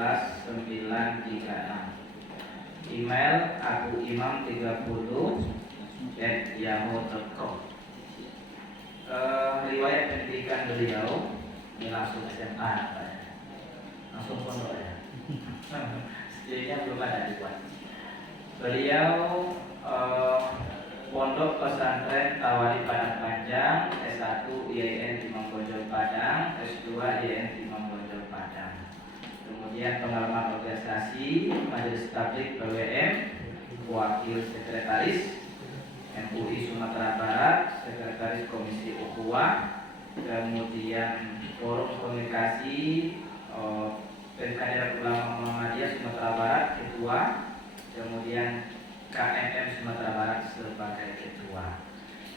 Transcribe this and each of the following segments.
12936. Email akuimam30@yahoo.com. Riwayat pendidikan beliau ini langsung SMA, langsung pondok ya. Setidaknya belum ada dibuat. Beliau pondok pesantren Tawali Padang Panjang, S1 IAIN Imam Bonjol Padang, S2 IAIN Imam Bonjol Padang. Kemudian pengalaman organisasi Majelis Tabligh PWM, wakil sekretaris MUI Sumatera Barat, sekretaris Komisi Ukhuwah, kemudian forum komunikasi Pengkajian Ulama Muhammadiyah Sumatera Barat ketua, kemudian KMM Sumatera Barat sebagai ketua.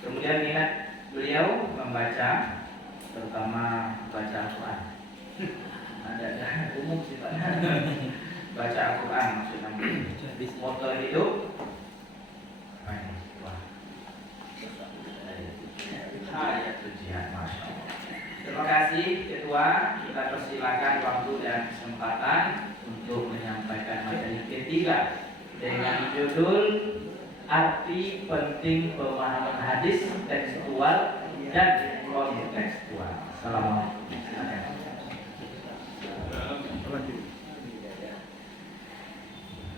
Kemudian minat beliau membaca, terutama baca Al-Quran. Ada umum sifatnya baca Al-Quran maksudnya. Moto hidup Hayatul Jihad, Masya Allah. Terima kasih Ketua. Kita persilakan waktu dan kesempatan untuk menyampaikan materi ketiga dengan judul arti penting pemahaman hadis tekstual dan kontekstual. Assalamualaikum.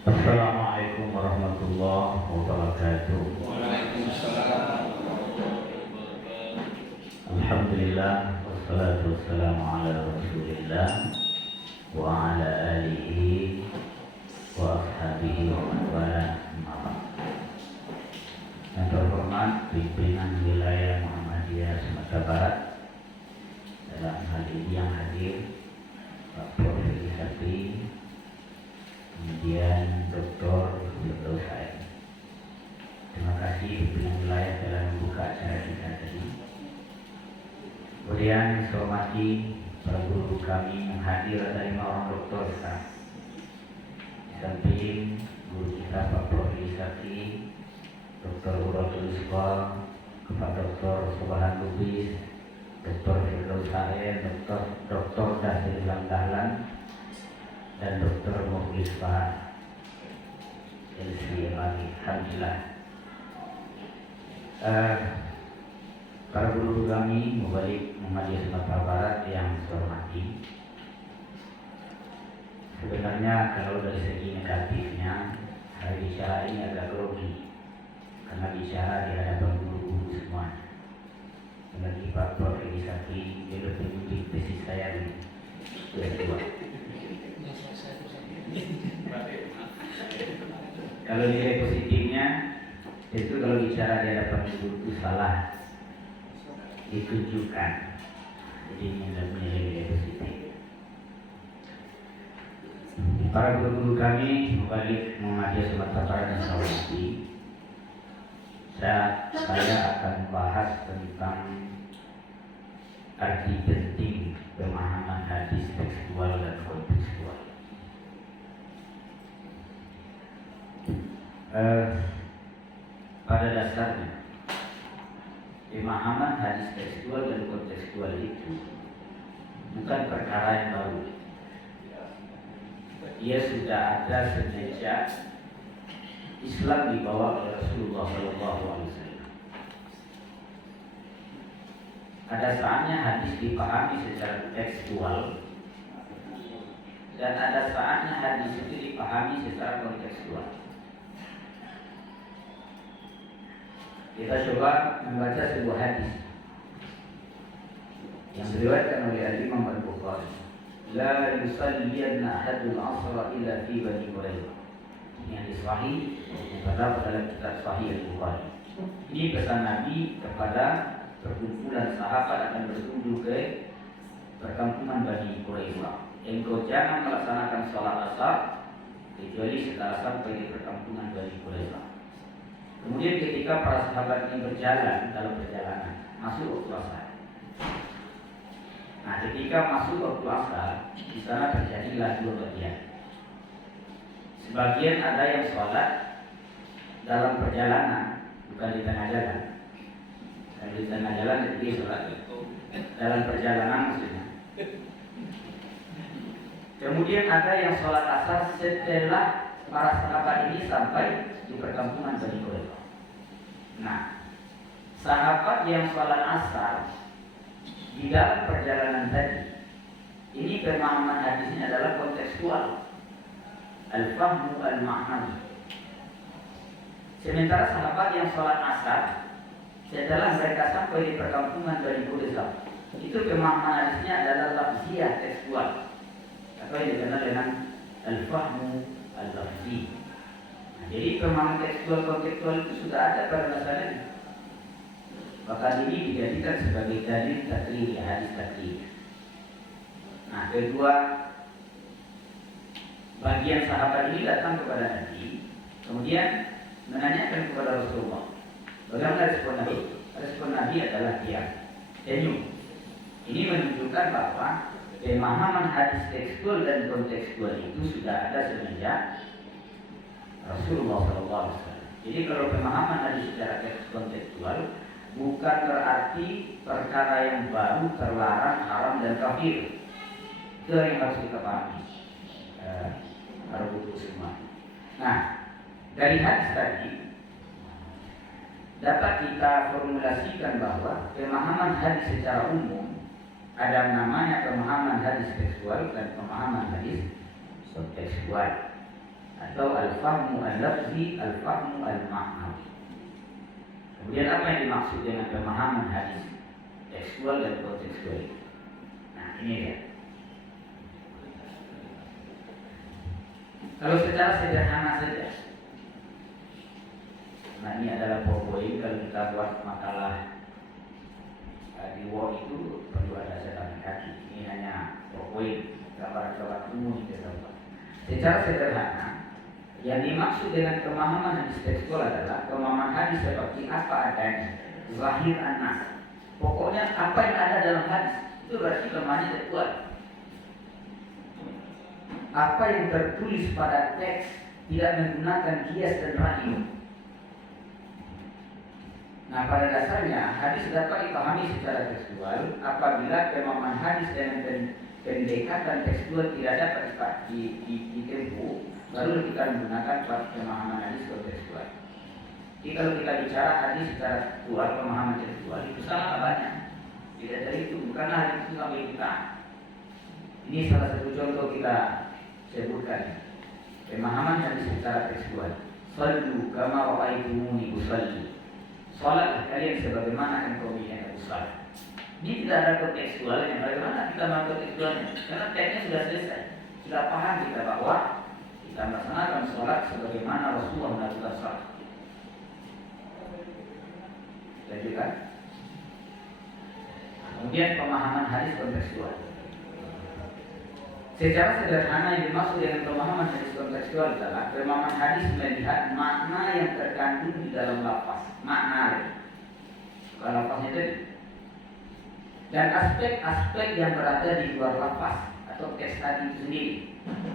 Assalamualaikum warahmatullahi wabarakatuh. Alhamdulillah, wassalatu wassalamu ala rasulillah wa ala alihi wa ashabihi wa man wala. Yang terhormat pimpinan wilayah Muhammadiyah Sumatera Barat, dalam hal ini yang hadir Pak Prof. Sakti, kemudian Dr. Firdaus Said. Terima kasih pimpinan wilayah telah membuka acara kita tadi. Kemudian saya hormati para guru kami yang hadir, ada 5 orang doktor kita. Di samping guru kita Pak Prof. Sakti, Dr. Uratul Usfa, Pak Dr. Subhan Lubis, Dr. Firdaus Said, Dr. Dasir Dahlan, dan Dr. Mukhlis Fahad LC lagi. Alhamdulillah. Para guru kami Mubalik Muhammadiyah Sumatera Barat yang saya hormati, sebenarnya kalau dari segi negatifnya hari bicara ini agak grogi karena bicara di hadapan guru-guru semua. Bagi Pak Prof. Sakti, dia lebih mungkin tesis saya di kedua. Kalau nilai positifnya itu kalau bicara di hadapan guru itu salah ditunjukkan, jadi nilai positif. Para guru kami Mubalik Muhammadiyah Sumatera Barat dan Sulawesi, saya akan membahas tentang arti penting pemahaman hadis tekstual dan kontekstual. Pada dasarnya pemahaman hadis tekstual dan kontekstual itu bukan perkara yang baru. Ia sudah ada sejak Islam dibawa oleh Rasulullah SAW. Ada saatnya hadis dipahami secara tekstual dan ada saatnya hadis itu dipahami secara kontekstual. Kita coba membaca sebuah hadis yang diriwayatkan oleh Al-Imam Al-Bukhari. La yusalliyanna ahadul asra illa fi Bani Quraidah. Ini hadis sahih yang terdapat dalam kitab Sahih Al-Bukhari. Ini pesan Nabi kepada perkumpulan sahabat akan berkunjung ke perkampungan Bani Quraidah. Engkau jangan melaksanakan salat asar kecuali setelah sampai di perkampungan Bani Quraidah. Kemudian ketika para sahabat ini berjalan dalam perjalanan, masuk waktu asar. Nah, ketika masuk waktu asar, di sana terjadilah 2 bagian. Sebagian ada yang sholat dalam perjalanan, bukan di tengah jalan. Kalau di tengah jalan jadi sholat dalam perjalanan maksudnya. Kemudian ada yang sholat asar setelah para sahabat ini sampai di perkampungan Bani Quraidah. Nah, sahabat yang sholat asar di dalam perjalanan tadi, ini pemahaman hadisnya adalah kontekstual, al-fahmu al-ma'nawi. Sementara sahabat yang sholat asar setelah mereka sampai di perkampungan Bani Quraidah, itu pemahaman hadisnya adalah lafziyah tekstual, atau yang dikenal dengan al-fahmu al-lafzi. Nah, jadi pemahaman tekstual kontekstual itu sudah ada pada masa Nabi. Bahkan ini dijadikan sebagai dalil takriri, hadis takriri. Nah, kedua bagian sahabat ini datang kepada Nabi, kemudian menanyakan kepada Rasulullah, bagaimana respon Nabi? Respon Nabi adalah diam, senyum. Ini menunjukkan bahwa pemahaman hadis tekstual dan kontekstual itu sudah ada semenjak Rasulullah SAW. Jadi kalau pemahaman hadis secara kontekstual bukan berarti perkara yang baru, terlarang, haram dan kafir. Itu yang harus kita pahami. Harus butuh semua. Nah, dari hadis tadi dapat kita formulasikan bahwa pemahaman hadis secara umum ada namanya pemahaman hadis tekstual dan pemahaman hadis kontekstual, atau al-fahmu al-lafzi, al-fahmu al-ma'nawi. Kemudian apa yang dimaksud dengan pemahaman hadis tekstual dan kontekstual? Nah, ini dia. Kalau secara sederhana saja, nah ini adalah poin kalau kita buat makalah di Word itu perlu ada catatan kaki. Ini hanya poin gambar-gambar umum kita buat. Secara sederhana, yang dimaksud dengan pemahaman hadis tekstual adalah pemahaman hadis seperti apa adanya, zahir an-nas. Pokoknya apa yang ada dalam hadis itu berarti pemahaman tekstual. Apa yang tertulis pada teks tidak menggunakan kias dan ra'yu. Nah, pada dasarnya hadis dapat dipahami secara tekstual apabila pemahaman hadis dengan pendekatan tekstual tidak dapat ditempuh, baru kita menggunakan pemahaman hadis kontekstual. Jadi kalau kita bicara hadis secara tekstual, pemahaman tekstual itu sangat banyak. Tidak dari itu, bukanlah hadis itu sampai kita. Ini salah satu contoh kita sebutkan pemahaman hadis secara tekstual. Sallu kama ra'aitumuni usalli. Salatlah kalian sebagaimana engkau melihat aku salat. Ini tidak ada kontekstualnya. Bagaimana kita mau kontekstualnya? Karena teksnya sudah selesai. Sudah paham kita bahwa kita melaksanakan salat sebagaimana Rasulullah melakukan salat. Jadi kan? Kemudian pemahaman hadis kontekstual. Secara sederhana yang dimaksud dengan pemahaman hadis kontekstual adalah pemahaman hadis melihat makna yang terkandung di dalam lafaz, makna, bukan lafaznya tadi, dan aspek-aspek yang berada di luar lafaz atau teks tadi itu sendiri.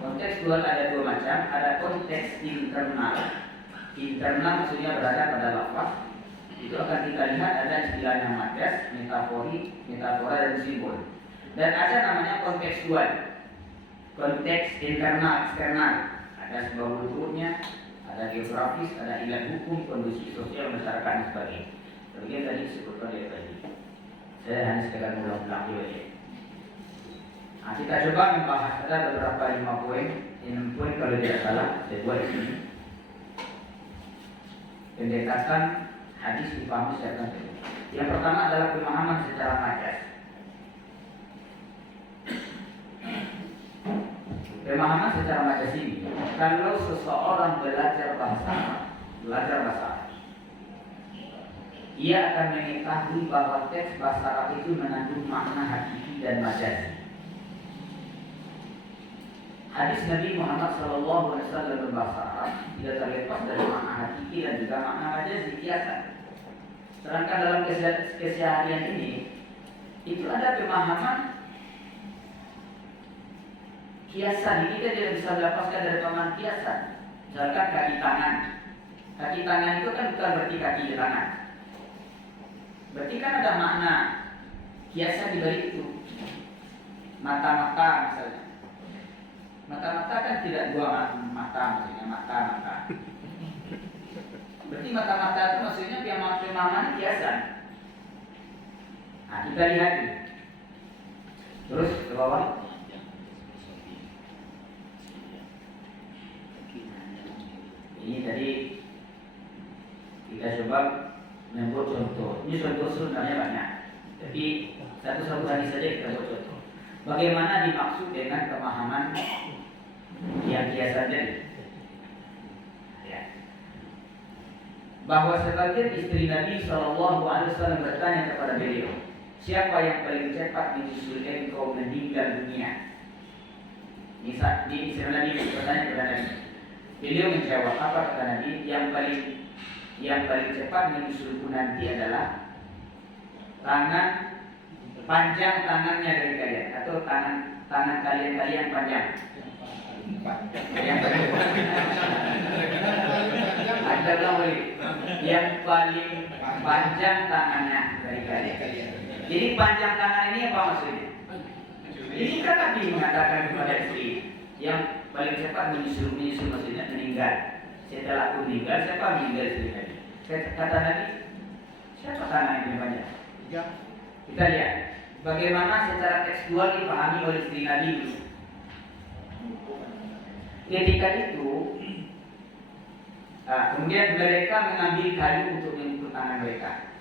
Kontekstual ada dua macam, ada konteks internal. Internal maksudnya berada pada lafaz. Itu akan kita lihat ada istilahnya majas, metafora dan simbol. Dan ada namanya kontekstual. Konteks internal, eksternal, ada sebab bentuknya, ada geografis, ada ilat hukum, kondisi sosial masyarakat dan sebagainya. Kemudian tadi disebutkan oleh tadi. Saya hanya sekedar ulang-ulang dulu ya. Nah, kita coba membahas ada beberapa 5 poin, 6 poin kalau tidak salah saya buat di sini. Pendekatan hadis dipahami secara kontekstual. Yang pertama adalah pemahaman secara majas. Pemahaman secara majas ini, kalau seseorang belajar bahasa Arab, ia akan mengetahui bahwa teks bahasa Arab itu mengandung makna hakiki dan majazi. Hadis Nabi Muhammad SAW berbahasa Arab tidak terlepas dari makna hakiki dan juga makna majazi biasa. Sedangkan dalam keseharian ini, itu ada pemahaman kiasan. Ini kita tidak bisa melepaskan dari pemahaman kiasan. Misalkan kaki tangan. Kaki tangan itu kan bukan berarti kaki di tangan. Berarti kan ada makna kiasan di balik itu. Mata-mata misalnya. kan tidak dua mata, maksudnya mata. Berarti mata-mata itu maksudnya pemahaman kiasan. Nah, kita lihat ini. Terus ke bawah. Ini tadi kita coba membuat contoh. Ini contoh sebenarnya banyak, tapi satu-satu hadis saja kita buat contoh. Bagaimana dimaksud dengan pemahaman yang kiasan tadi? Ya. Bahwa sebagian istri Nabi SAW bertanya kepada beliau, siapa yang paling cepat menyusul engkau meninggal dunia? Ini istri Nabi bertanya kepada Nabi. Beliau menjawab, apa kata Nabi? Yang paling cepat menyusulku nanti adalah panjang tangannya dari kalian, atau tangan kalian panjang. Yang paling panjang tangannya dari kalian. Jadi panjang tangan ini apa maksudnya? Ini kan Nabi mengatakan kepada istri yang paling cepat menyusul maksudnya meninggal. Setelah aku meninggal, siapa meninggal istri Nabi? Kata Nabi, siapa tangan yang panjang? Kita lihat bagaimana secara tekstual dipahami oleh istri Nabi dulu. Ketika itu, kemudian mereka mengambil kayu untuk mengukur tangan mereka.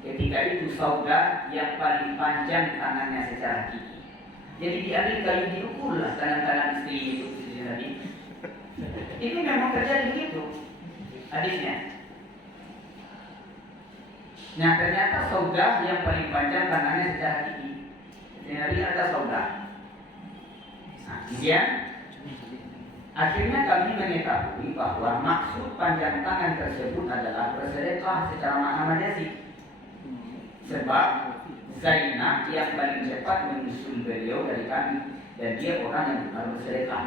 Ketika itu Saudah yang paling panjang tangannya secara gigi. Jadi diambil kayu diukurlah tangan-tangan istri Nabi. Ini memang terjadi begitu hadisnya. Nah ternyata Saudah yang paling panjang tangannya secara gigi. Istri Nabi ada Saudah. Nah kemudian akhirnya kami mengetahui bahwa maksud panjang tangan tersebut adalah bersedekah secara makna majazi. Sebab Zainab yang paling cepat menyusul beliau dari kami, dan dia orang yang benar bersedekah.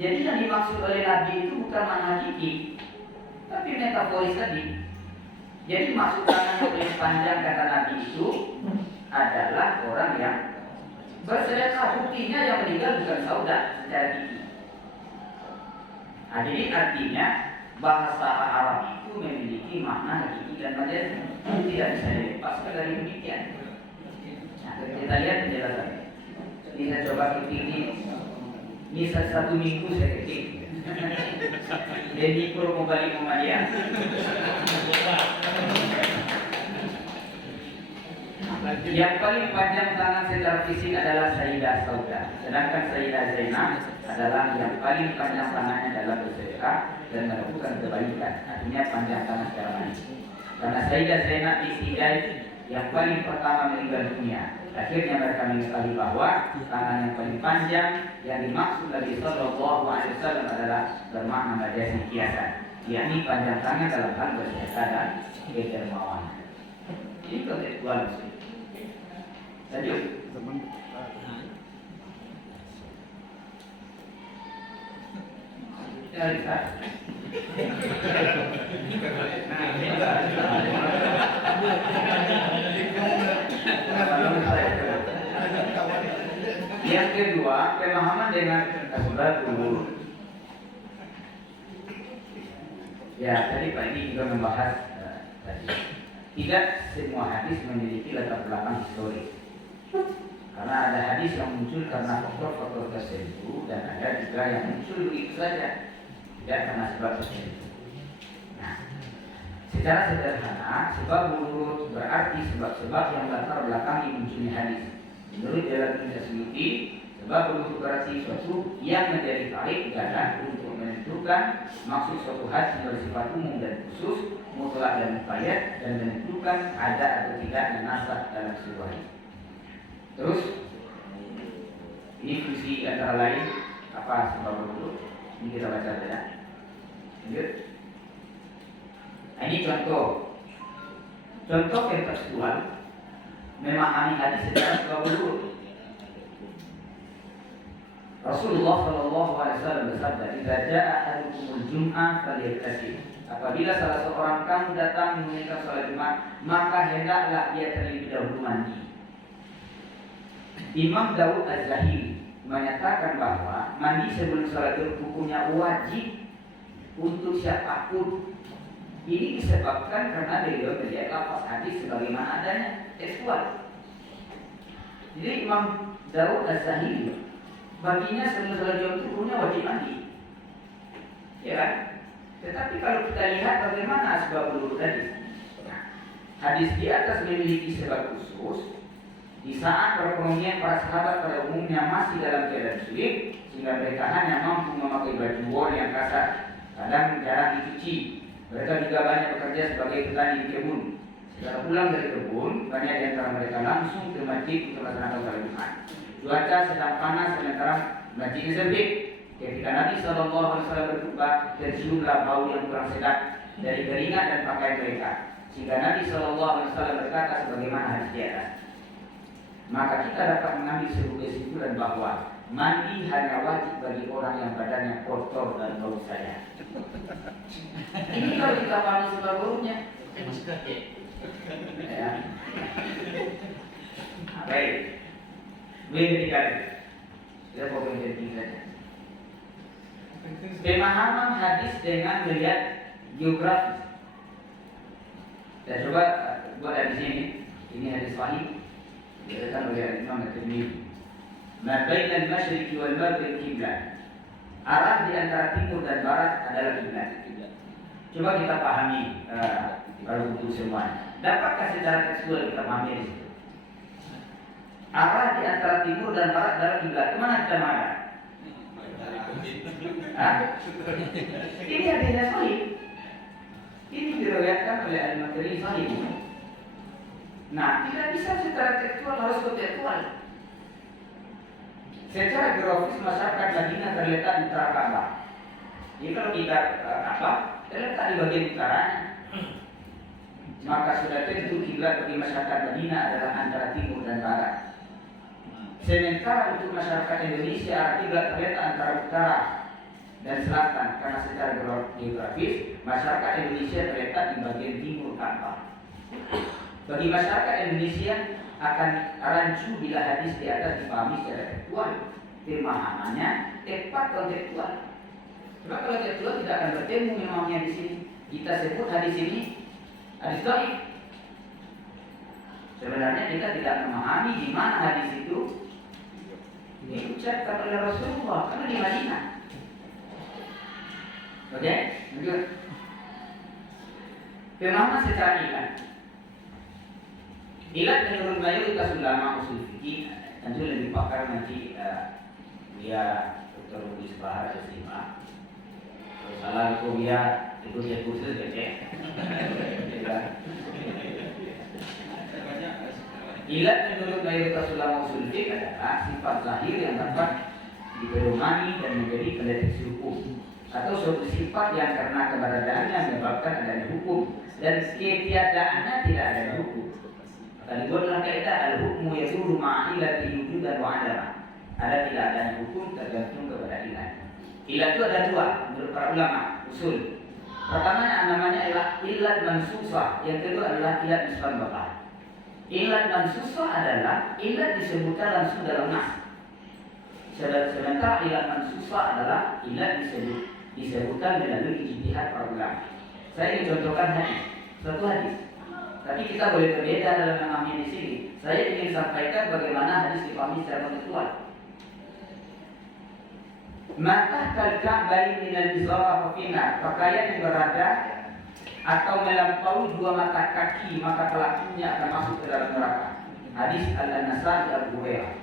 Jadi yang dimaksud oleh Nabi itu bukan makna hakiki, tapi metaforis tadi. Jadi maksud tangan yang paling panjang kata Nabi itu adalah orang yang bersedekah. Buktinya yang meninggal bukan Saudah secara gigi. Nah, jadi artinya bahasa Arab itu memiliki makna hakiki dan majazi, tidak bisa dilepaskan dari demikian. Nah, kita lihat penjelasannya. Ini saya coba ketik ini satu minggu saya ketik. Jadi mau balik Muhammadiyah. Yang paling panjang tangan secara fisik adalah Sayyidah Saudah, sedangkan Sayyidah Zainab adalah yang paling panjang tangannya dalam bersedekah dan melakukan kebaikan. Artinya panjang tangan secara manis. Karena Sayyidah Zainab istri yang paling pertama meninggal dunia. Akhirnya mereka mengetahui bahwa tangan yang paling panjang yang dimaksud Nabi Sallallahu Alaihi Wasallam adalah bermakna majazi kiasan, yakni panjang tangan dalam hal bersedekah dan kedermawanan. Ini kontekstual maksudnya. Lanjut. Ya, lihat. Yang kedua, pemahaman dengan asbabul. Ya, tadi Pak ini juga membahas tadi. Tidak semua hadis memiliki latar belakang historis. Karena ada hadis yang muncul karena faktor-faktor tertentu, dan ada juga yang muncul begitu saja, tidak karena sebab tertentu. Nah, secara sederhana, sebab menurut berarti sebab-sebab yang latar belakangi munculnya hadis. Menurut Jalaluddin Asyuti, sebab menurut berarti suatu yang menjadi tarik jalan untuk menentukan maksud suatu hadis bersifat umum dan khusus, mutlak dan muqayyad, dan menentukan ada atau tidaknya nasakh dalam sebuah hadis. Terus ini fungsi antara lain apa sebab dulu? Ini kita baca saja. Lanjut. Nah, ini contoh kontekstual memahami hadis secara sebab dulu. Rasulullah Shallallahu Alaihi Wasallam bersabda, "Jika jaa ahadukumul jum'ah falyagtasil." Apabila salah seorang kamu datang menunaikan salat Jumat, maka hendaklah dia terlebih dahulu mandi. Imam Daud Az-Zahiri menyatakan bahwa mandi sebelum sholat itu hukumnya wajib untuk siapapun. Ini disebabkan karena beliau melihat lafaz hadis sebagaimana adanya tekstual. Jadi Imam Dawud Az-Zahiri baginya sebelum sholat Jumat itu hukumnya wajib mandi, ya kan? Tetapi kalau kita lihat bagaimana asbabul wurud hadis, hadis di atas memiliki sebab khusus. Di saat perekonomian para sahabat pada umumnya masih dalam keadaan sulit, sehingga mereka hanya mampu memakai baju wol yang kasar, kadang jarang dicuci. Mereka juga banyak bekerja sebagai petani di kebun. Setelah pulang dari kebun, banyak di antara mereka langsung ke masjid untuk melaksanakan sholat Jumat. Cuaca sedang panas sementara masjidnya sempit. Ketika Nabi SAW berkhutbah, terciumlah bau yang kurang sedap dari keringat dan pakaian mereka, sehingga Nabi SAW berkata sebagaimana hadis di atas. Maka kita dapat mengambil sebuah kesimpulan bahwa mandi hanya wajib bagi orang yang badannya kotor dan bau saja. Ini kalau kita pahami sebab buruknya. Ya. Baik. Ketiga, kita fokus penting saja. Pemahaman hadis dengan melihat geografis. Saya coba buat dari sini. Ini hadis sahih. Dikatakan oleh Imam At-Tirmidzi, "Ma bainal masyriqi wal maghrib qiblah." Arah di antara timur dan barat adalah kiblat. Coba kita pahami kalau untuk semua. Dapatkah secara tekstual kita pahami di situ? Arah di antara timur dan barat adalah kiblat. Kemana kita menghadap? Ini hadisnya sahih. Ini diriwayatkan oleh Al-Maghribi sahih. Nah, tidak bisa secara tekstual, harus kontekstual. Secara geografis masyarakat Madinah terletak di utara Ka'bah. Jadi kalau kita Ka'bah terletak di bagian utaranya, maka sudah tentu kiblat bagi masyarakat Madinah adalah antara timur dan barat. Sementara untuk masyarakat Indonesia arah kiblat terletak antara utara dan selatan, karena secara geografis masyarakat Indonesia terletak di bagian timur Ka'bah. Bagi masyarakat Indonesia akan rancu bila hadis di atas dipahami secara tekstual. Pemahamannya tepat kontekstual. Sebab kalau tekstual tidak akan bertemu memangnya di sini. Kita sebut hadis ini hadis dhaif. Sebenarnya kita tidak memahami di mana hadis itu diucapkan oleh Rasulullah karena di Madinah. Oke, lanjut. Pemahaman secara ilat. Ilat menurut mayoritas ulama usul fikih, tentu lebih pakar nanti dia Dr. Budi Sebahar SMA. Kalau salah itu dia ikut kursus gitu. Ilat menurut mayoritas ulama usul fikih adalah sifat zahir yang dapat dipedomani dan menjadi pendeteksi hukum, atau suatu sifat yang karena keberadaannya menyebabkan adanya hukum dan ketiadaannya tidak ada hukum. Dan dibuatlah kaidah al-hukmu yaduru ma'ilati wujudan wa adama. Ada tidak adanya hukum tergantung kepada ilat. Ilat itu ada dua menurut para ulama usul. Pertamanya namanya ilat mansusah, yang kedua adalah ilat mustanbatah. Ilat mansusah adalah ilat disebutkan langsung dalam nas. Sementara ilat mansusah adalah ilat disebutkan melalui ijtihad para ulama. Saya ingin contohkan hadis, satu hadis. Tapi kita boleh berbeda dalam memahami di sini. Saya ingin sampaikan bagaimana hadis dipahami secara kontekstual. Maka kalka'bain minal izara fafina, pakaian yang berada atau melampaui dua mata kaki, maka pelakunya akan masuk ke dalam neraka. Hadis Al-Nasai Abu Hurairah.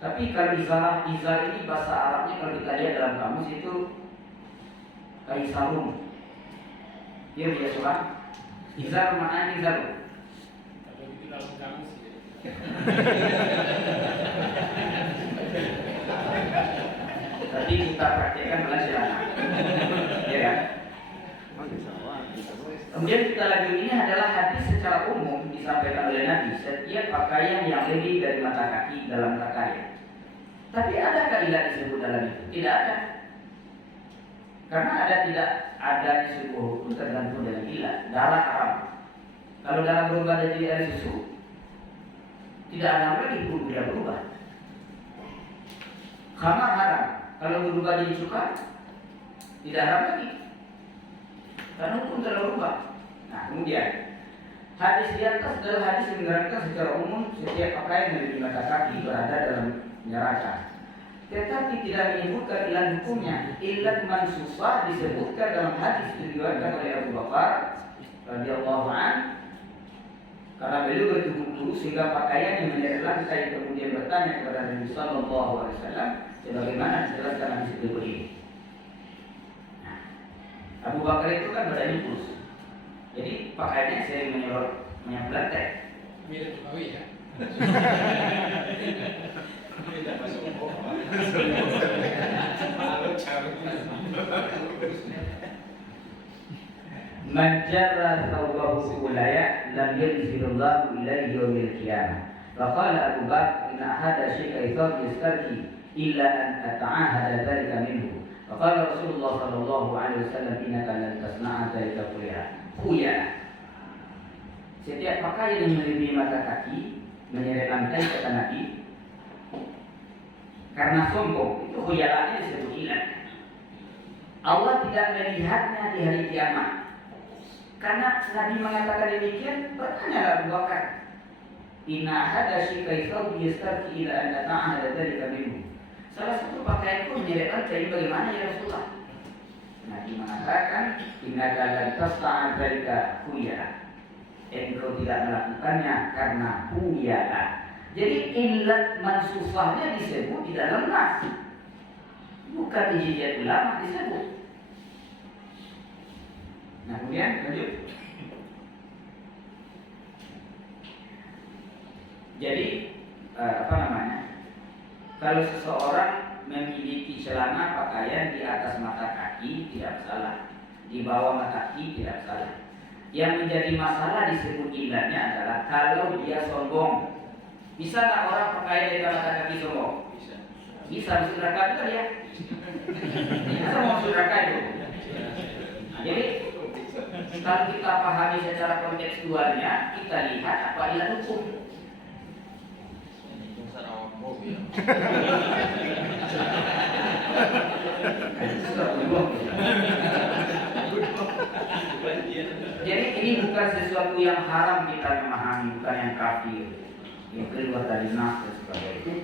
Tapi kalau izar ini bahasa Arabnya kalau kita lihat dalam kamus itu kaisarun. Dia surah. Izar maknanya izar. Kalau itu dalam kamus ya. Tadi kita praktekkan silakan. Ya kan? Kemudian kita lanjut, ini adalah hadis secara umum disampaikan oleh Nabi. Setiap pakaian yang lebih dari mata kaki dalam pakaian. Tapi adakah ilat disebut dalam itu? Tidak ada. Karena tidak ada sebuah hukum tergantung dari ilat. Darah haram. Kalau darah berubah dari air susu, tidak ada lagi hukum tidak berubah. Khamar haram. Kalau berubah jadi cuka, tidak haram lagi. Karena hukum telah berubah. Nah, kemudian hadis di atas adalah hadis yang menerangkan secara umum setiap pakaian yang di mata kaki berada dalam neraka. Tetapi tidak menyebutkan ilan hukumnya. Ilat mansusah disebutkan dalam hadis diriwayatkan oleh Abu Bakar radhiyallahu anhu. Karena beliau bertubuh sehingga pakaian yang menyeret lantai kemudian bertanya kepada Nabi Sallallahu Alaihi Wasallam, sebagaimana dijelaskan hadis itu ini. Nah, Abu Bakar itu kan badannya kurus, jadi pakaiannya sering menyapu lantai. Mirip Jokowi ya. Man jarra thawbahu ulaya lam yajzilullahu ilaihi yawmil qiyamah. Faqala Abu Bakar inna ahada syai'a yastarki illa an ata'ahada dhalika minhu. Faqala Rasulullah sallallahu alaihi wasallam innaka lan tasna'a dhalika khuyala. Setiap pakaian yang melebihi mata kaki menyeret lantai kata Nabi karena sombong, itu khuyalanya disebut ilah. Allah tidak melihatnya di hari kiamat. Karena Nabi mengatakan demikian, bertanyalah Abu Bakar. Inna hada syikaisau yastarki ila an ta'ala dzalika minhu. Salah satu pakaianku menyeret lantai, bagaimana ya Rasulullah? Nabi mengatakan, innaka lan tas'a dzalika khuyala. Engkau tidak melakukannya karena khuyala. Jadi illat mansusahnya disebut di dalam nas, bukan di ijtihad ulama disebut. Nah, kemudian lanjut. Jadi kalau seseorang memiliki celana pakaian di atas mata kaki tidak masalah, di bawah mata kaki tidak masalah. Yang menjadi masalah disebut ilahnya adalah kalau dia sombong. Bisa nggak orang pakaian di atas mata kaki sombong? Bisa masuk neraka betul ya? Bisa masuk neraka itu. Nah, jadi kalau kita pahami secara kontekstualnya, kita lihat apa ilah hukum. Jadi ini bukan sesuatu yang haram kita memahami, bukan yang kafir, yang keluar dari nas dan sebagainya.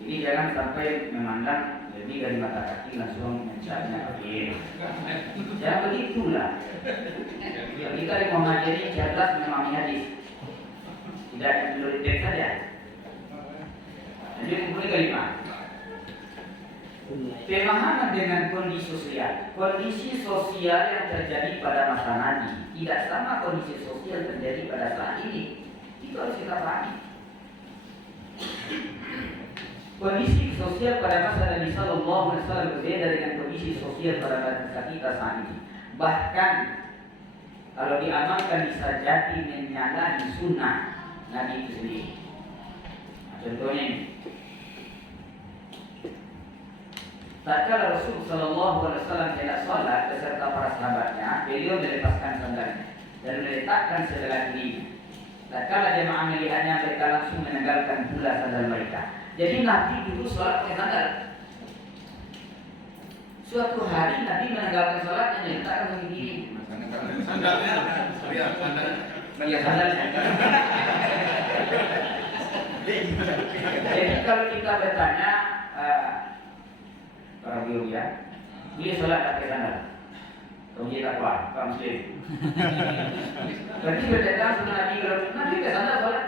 Jadi jangan sampai memandang lebih dari mata kaki langsung mencarinya kafir. Jangan begitulah. Kita mempelajari cerdas memahami hadis, tidak menurut saja. Jadi kemudian kelima, pemahaman dengan kondisi sosial. Kondisi sosial yang terjadi pada masa Nabi tidak sama kondisi sosial terjadi pada saat ini. Itu harus kita pahami. Kondisi sosial pada masa Nabi Sallallahu Alaihi Wasallam berbeda dengan kondisi sosial pada masa kita saat ini. Bahkan kalau diamalkan bisa jadi menyalahi sunnah Nabi itu sendiri. Nah, contohnya ini. Tatkala Rasul Sallallahu Alaihi Wasallam hendak sholat beserta para sahabatnya, beliau melepaskan sandalnya dan meletakkan sebelah kiri. Tatkala jemaah melihatnya, mereka langsung meninggalkan pula sandal mereka. Jadi Nabi dulu sholat pakai sandal. Suatu hari Nabi meninggalkan sholat dan meletakkan kaki kiri. Sandalnya, ya Sandalnya. Jadi kalau kita bertanya para guru ya, dia sholat pakai sandal. Kemudian takwa, Pak Muslim. Berarti berdatang sama Nabi kalau Nabi pakai sandal sholat.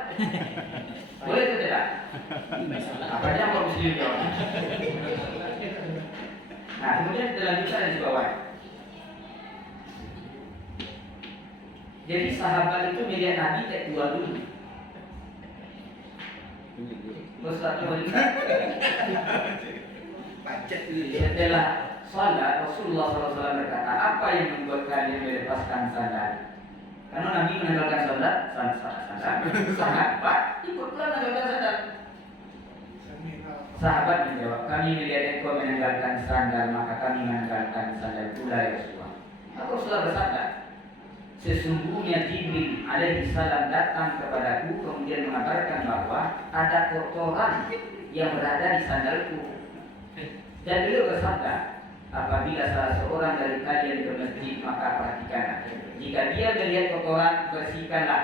Boleh atau tidak? Apanya Pak Muslim jawab. Nah, kemudian kita lanjutkan di bawah. Jadi sahabat itu melihat Nabi kayak tua dulu. Bersatu wanita. Setelah sholat Rasulullah SAW berkata, apa yang membuat kalian melepaskan sandal? Karena Nabi meninggalkan sandal, sahabat ikut pula meninggalkan sandal. Sahabat menjawab, kami melihat engkau meninggalkan sandal, maka kami meninggalkan sandal pula ya Rasulullah. Maka Rasulullah bersabda, sesungguhnya Jibril alaihi salam datang kepadaku kemudian mengabarkan bahwa ada kotoran yang berada di sandalku. Dan beliau bersabda, apabila salah seorang dari kalian ke masjid maka perhatikanlah. Jika dia melihat kotoran, bersihkanlah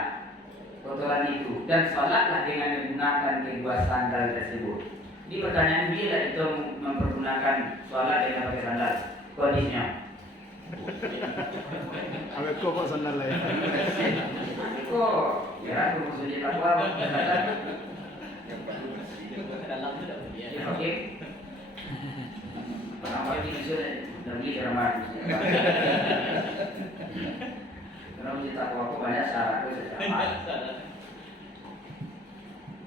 kotoran itu dan salatlah dengan menggunakan kedua sandal tersebut. Ini pertanyaan dia itu mempergunakan salat dengan pakai sandal. Kondisinya. Awak kok kok sandal lah ya. Kok ya aku maksudnya takwa sandal. Ya oke. Kenapa ini sudah dari ramai? Karena kita takwa banyak syarat itu sama.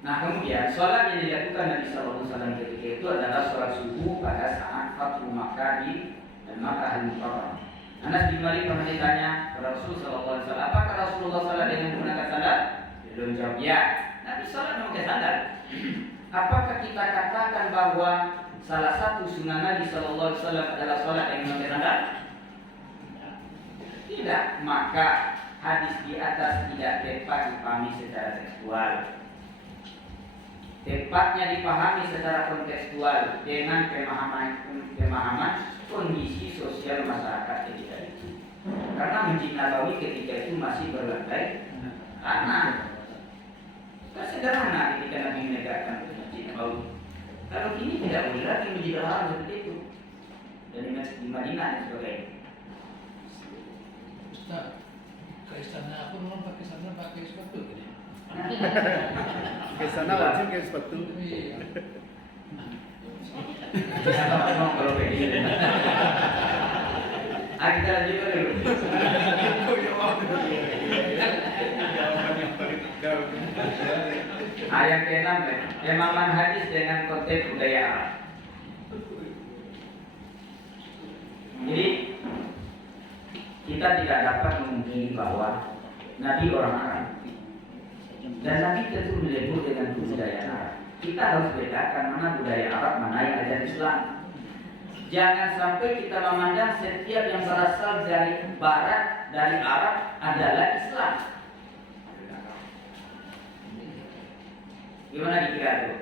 Nah kemudian sholat yang dilakukan Nabi Sallallahu Alaihi Wasallam ketika itu adalah sholat subuh pada saat Fathu Makkah dan Makkah al-Mukarramah. Anas bin Malik pernah ditanya kepada Rasul Sallallahu Alaihi Wasallam, apakah Rasulullah sholat dengan menggunakan sandal? Dia menjawab ya. Nabi sholat memakai sandal. Apakah kita katakan bahwa salah satu sunnah Nabi Sallallahu Alaihi Wasallam adalah sholat dengan memakai sandal? Tidak. Maka hadis di atas tidak tepat dipahami secara tekstual. Tepatnya dipahami secara kontekstual dengan pemahaman kondisi sosial masyarakat ketika itu. Karena Masjid Nabawi ketika itu masih berlantai tanah. Kan sederhana ketika Nabi menegakkan Masjid Nabawi. Kalau kini tidak boleh lagi menjadi hal seperti itu. Dan di Madinah dan sebagainya. Ustaz, ke istana aku memang pakai sandal pakai sepatu gitu. Ke sana wajib ke sepatu. Iya. Kenapa ngomong kalau kayak gini? Kita lanjut dulu. Ayat ke-6 pemahaman hadis dengan konteks budaya Arab. Jadi kita tidak dapat memungkiri bahwa Nabi orang Arab dan Nabi tentu melebur dengan budaya Arab. Kita harus bedakan mana budaya Arab, mana yang ajaran Islam. Jangan sampai kita memandang setiap yang berasal dari Barat, dari Arab adalah Islam. Gimana dikira itu?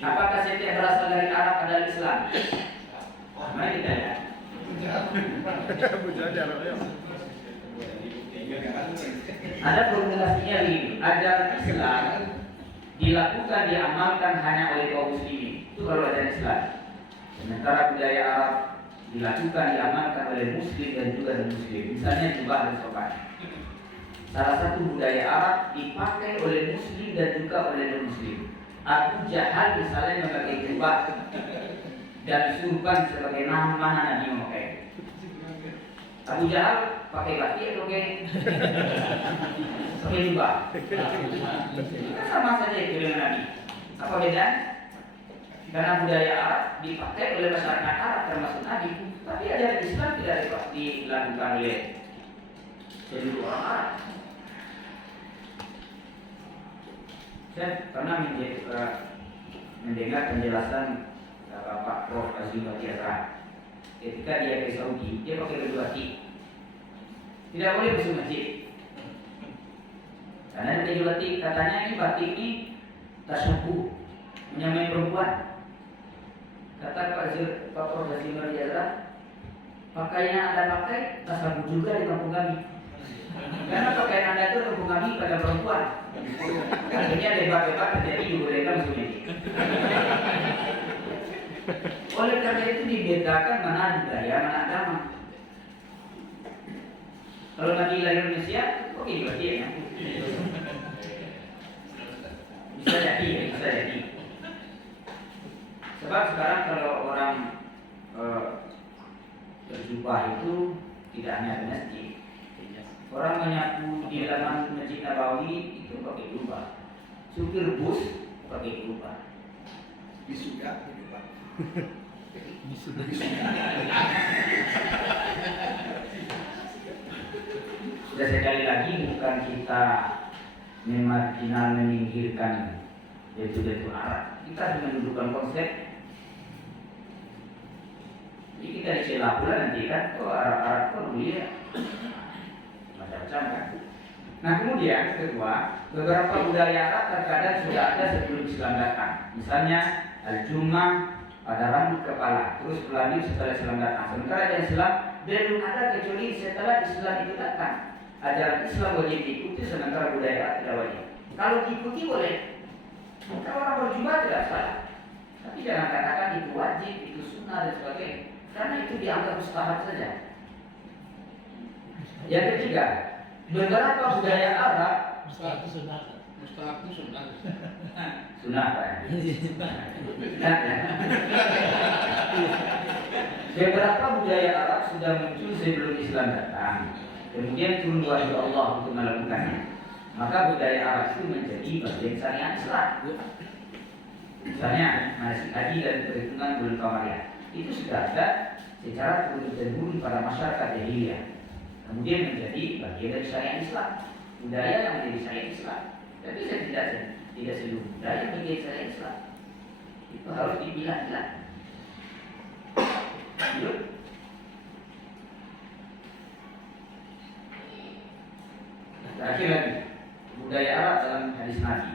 Apakah setiap berasal dari Arab adalah Islam? Mari kita lihat. Ada formulasinya begini, ajaran Islam dilakukan diamalkan hanya oleh kaum muslimin. Itu baru ajaran Islam. Sementara budaya Arab dilakukan diamalkan oleh muslim dan juga non-muslim. Misalnya jubah dan sopan. Salah satu budaya Arab dipakai oleh muslim dan juga oleh non-muslim. Abu Jahal misalnya memakai jubah dan surban sebagai nama Nabi memakai. Abu Jahal pakai batik atau pakai jubah? Kan sama saja itu dengan Nabi. Apa beda? Karena budaya Arab dipakai oleh masyarakat Arab termasuk Nabi, tapi ajaran Islam tidak dilakukan oleh seluruh orang Arab. Saya pernah mendengar penjelasan Bapak Prof. Azim Watiasa. Ketika dia ke Saudi, dia pakai baju batik. Tidak boleh masuk masjid. Karena baju batik, katanya ini batik ini tasyabuh, menyamai perempuan. Kata Pak Prof. Azim Watiasa, pakaian yang Anda pakai tasyabuh juga di kampung kami. Karena pakaian Anda itu kampung kami pada perempuan. Akhirnya debat-debat terjadi di mereka muslim. Oleh karena itu dibedakan mana budaya, mana agama. Kalau Nabi lahir Indonesia, oke berarti ya. Bisa jadi, bisa jadi. Sebab sekarang kalau orang berjubah itu tidak hanya di masjid. Orang menyapu di halaman Masjid Nabawi itu pakai jubah. Supir bus pakai jubah. Bisuka, Pak. Sudah sekali lagi bukan kita memarginal menyingkirkan yaitu Arab. Kita menunjukkan konsep. Jadi kita dicela pula nanti kan, Arab kan mulia. macam-macam kan. Nah kemudian kedua, beberapa budaya Arab terkadang sudah ada sebelum Islam datang. Misalnya al-Jummah pada rambut kepala, terus berlanjut setelah Islam datang. Sementara yang Islam belum ada kecuali setelah Islam itu datang. Ajaran Islam wajib diikuti, sementara budaya Arab tidak wajib. Kalau diikuti boleh. Kalau orang berjumlah tidak salah. Tapi jangan katakan itu wajib, itu sunnah dan sebagainya. Karena itu dianggap mustahab saja. Yang ketiga, beberapa budaya Arab Mustahak itu sunnah. Mustahak itu sunnah. sunnah Pak. Beberapa budaya Arab sudah muncul sebelum Islam datang. Kemudian turun wahyu Allah untuk melakukannya. Maka budaya Arab itu menjadi bagian syariat Islam. Misalnya manasik haji dan perhitungan bulan Qamariyah itu sudah ada secara turun-temurun pada masyarakat jahiliyah. Kemudian menjadi bagian dari syariat Islam. Budaya yang menjadi syariat Islam. Tapi saya tidak seluruh budaya menjadi syariat Islam. Itu harus dipilah-pilah. Yuk. Terakhir lagi, budaya Arab dalam hadis Nabi.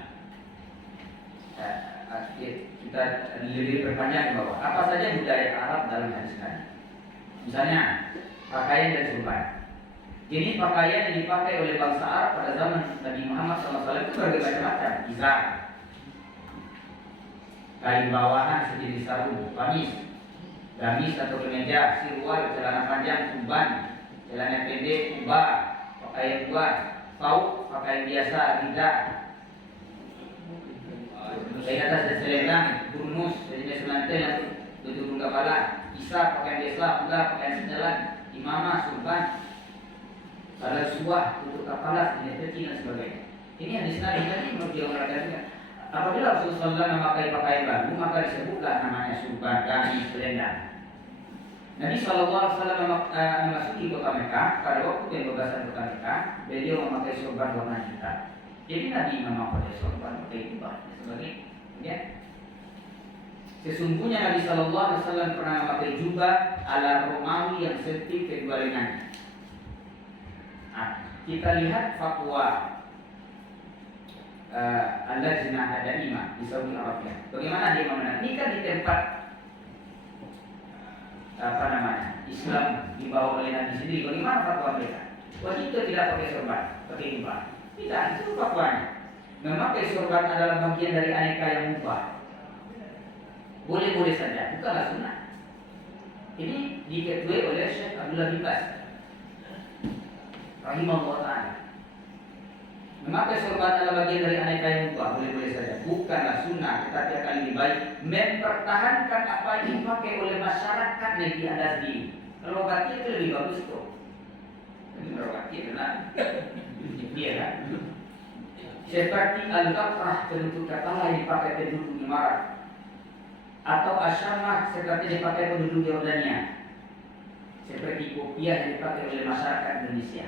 Kita lebih berpanjang ke bawah. Apa saja budaya Arab dalam hadis Nabi? Misalnya pakaian dan sorban. Ini pakaian yang dipakai oleh bangsa Arab pada zaman Nabi Muhammad SAW itu berbagai macam-macam. Izar, kain bawahan sejenis sarung, gamis atau kemeja, sirwal, celana panjang, turban, celana pendek, kubah, pakaian luar, pauk, pakaian biasa, lidah, kain atas dan selendang, burnus, sejenis selantel yang berturun kepala, isar, pakaian biasa, pula pakaian sejalan, imamah, surban, salah suah, tutup kepala, sejenis kecil dan sebagainya. Ini hadis Nabi tadi menurut dia mengatakan, apabila Rasulullah SAW memakai pakaian baru, maka disebutlah namanya surban, gamis, selendang. Nabi SAW memasuki kota Mekah pada waktu pembebasan kota Mekah, beliau memakai sorban warna hitam. Jadi Nabi memakai sorban, memakai jubah dan sebagainya. Ya. Sesungguhnya Nabi SAW pernah memakai jubah ala Romawi yang sempit kedua lengannya. Nah, kita lihat fatwa Al-Lajnah Ad-Daimah di Saudi Arabia. Bagaimana dia memenang? Ini kan di tempat Islam dibawa oleh Nabi sendiri. Bagaimana fatwa mereka? Wajib tidak pakai sorban, pakai jubah. Tidak, itu fatwanya. Memakai sorban adalah bagian dari aneka yang mubah. Boleh-boleh saja, bukanlah sunnah. Ini diketuai oleh Syekh Abdullah bin Baz rahimahullah ta'ala. Memakai sorban adalah bagian dari aneka yang mubah, boleh-boleh saja. Bukanlah sunnah, tetapi akan lebih baik mempertahankan apa yang dipakai oleh masyarakat negeri Anda sendiri. Kalau batik itu lebih bagus tuh. Ini kalau batik benar. Iya kan? Seperti al-qafrah, penutup kepala yang dipakai penduduk Imarat, atau asyamah seperti dipakai penduduk Yordania, seperti kopiah yang dipakai oleh masyarakat Indonesia.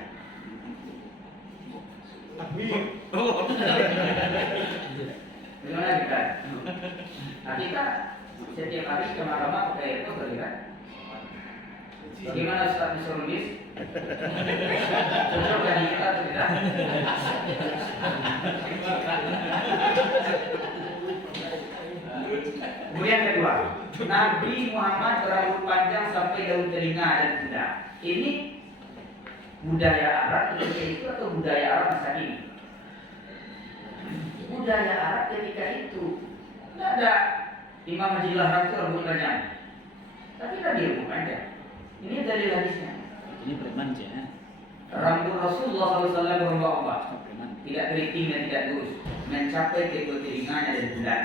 Bagaimana kita? Nah kita setiap hari ke mahkamah pakai itu kan? Bagaimana Ustaz bisa nulis? Cocok bagi kita atau tidak? Kemudian kedua, Nabi Muhammad berambut panjang sampai daun telinga dan pundak. Ini budaya Arab ketika itu atau budaya Arab masa kini? Budaya Arab ketika itu. Tidak ada Imam Majidul Haram itu rambut panjang, tapi Nabi rambut panjang. Ini dalil hadisnya. Ini bermanja. Rambut Rasulullah SAW berubah-ubah, tidak keriting dan tidak lurus, mencapai kedua telinganya dan pundak.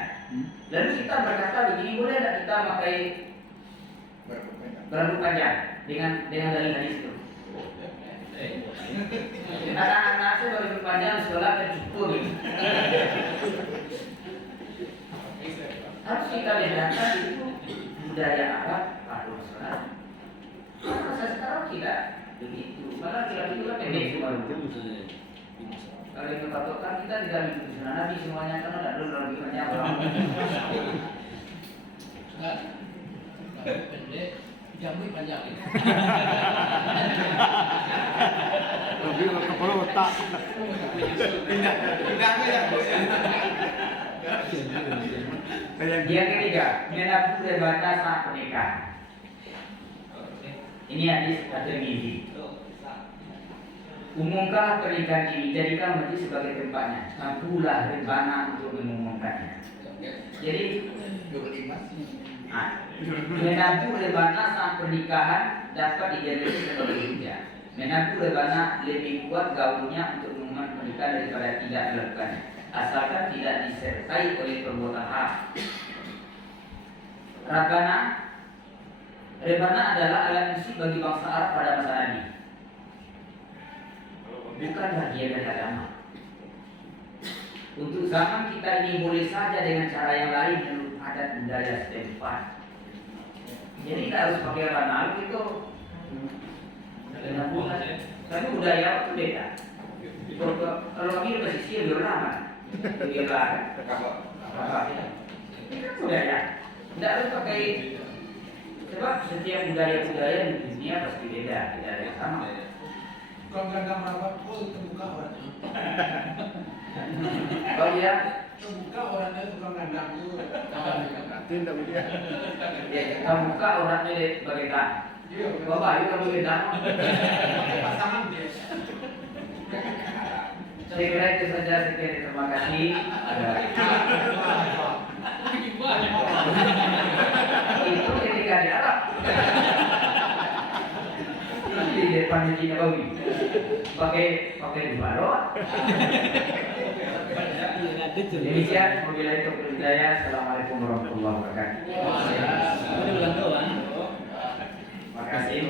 Lalu kita berkata begini, boleh tidak kita pakai berambut panjang dengan dalil hadis itu? Anak-anak saya berambut panjang sekolah tercukur. Harus kita lihat itu budaya Arab pada masa sekarang tidak begitu. Malah kita itu kan pendek cuma. Kalau itu patokan kita tidak mengikuti sunnah Nabi semuanya karena tidak dulu lebih banyak orang. Pendek, jambul panjang. Lebih ke otak. Yang ketiga, menabur rebana saat pernikahan. Ini hadis At-Tirmidzi. Umumkanlah pernikahan ini, jadikan masjid sebagai tempatnya. Nabulah rebana untuk mengumumkannya. Jadi, menabur rebana saat pernikahan dapat dijadikan sebagai hujah. Menabur rebana lebih kuat gaulnya untuk mengumumkan pernikahan daripada tidak melakukannya, asalkan tidak disertai oleh perbuatan haram. Rebana adalah alat musik bagi bangsa Arab pada masa Nabi. Bukan bagian dari agama. Untuk zaman kita ini boleh saja dengan cara yang lain menurut adat budaya setempat. Jadi kita harus pakai rebana itu. Tapi budaya itu beda. Kalau kami pesisir di lama, di belakang, ini kan budaya. Tidak harus pakai. Sebab setiap budaya-budaya di dunia pasti beda, tidak ada yang sama. Kalau gagam rapat, terbuka orangnya. Kalau dia Terbuka orangnya tukang gagam itu. Tindak dia. ya kamu buka orangnya bagaimana? Bapak, ayo kamu beda. Pasangan dia. Saya kira itu saja. Sekian, terima kasih. Itu ketika di Arab. Di depan Cina Bawi. Pakai jubah. Demikian, wabillahi taufiq wal hidayah. Assalamualaikum warahmatullahi wabarakatuh. Terima kasih.